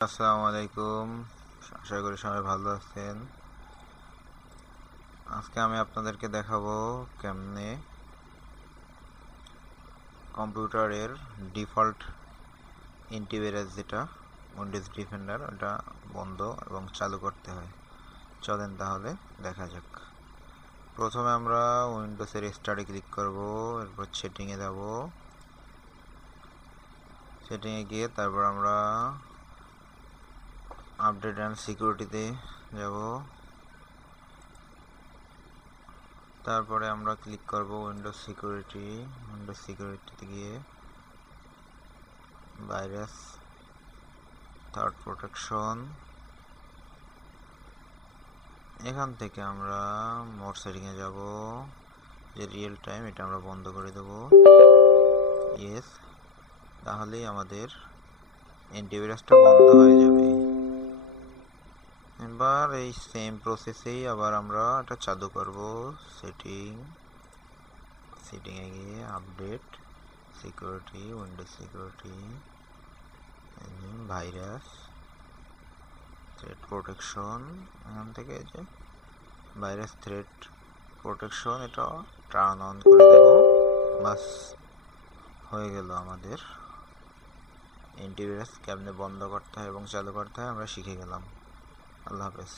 আসসালামু আলাইকুম। আশা করি সবাই ভালো আছেন। আজকে আমি আপনাদেরকে দেখাবো কেমনে কম্পিউটারের ডিফল্ট অ্যান্টিভাইরাস যেটা উইন্ডোজ ডিফেন্ডার ওটা বন্ধ এবং চালু করতে হয়। চলেন তাহলে দেখা যাক। প্রথমে আমরা উইন্ডোজের স্টার্টে ক্লিক করব, এরপর সেটিংয়ে যাব। সেটিংয়ে গিয়ে তারপর আমরা আপডেট অ্যান্ড সিকিউরিটিতে যাব। তারপরে আমরা ক্লিক করব উইন্ডোজ সিকিউরিটিতে গিয়ে ভাইরাস থার্ড প্রোটেকশন, এখান থেকে আমরা মোড সেটিংয়ে যাব। যে রিয়েল টাইম এটা আমরা বন্ধ করে দেব। ইয়েস, তাহলেই আমাদের অ্যান্টিভাইরাসটা বন্ধ হয়ে যাবে। এবার এই সেম প্রসেসেই আবার আমরা এটা চালু করব। সেটিংয়ে গিয়ে update security, Windows security, virus thread protection, এখান থেকে যে ভাইরাস থ্রেড প্রোটেকশন এটা টার্ন অন করে দেব। বাস, হয়ে গেল আমাদের অ্যান্টিভাইরাস কেমনে বন্ধ করতে হয় এবং চালু করতে হয় আমরা শিখে গেলাম। আল্লাহ হাফেজ।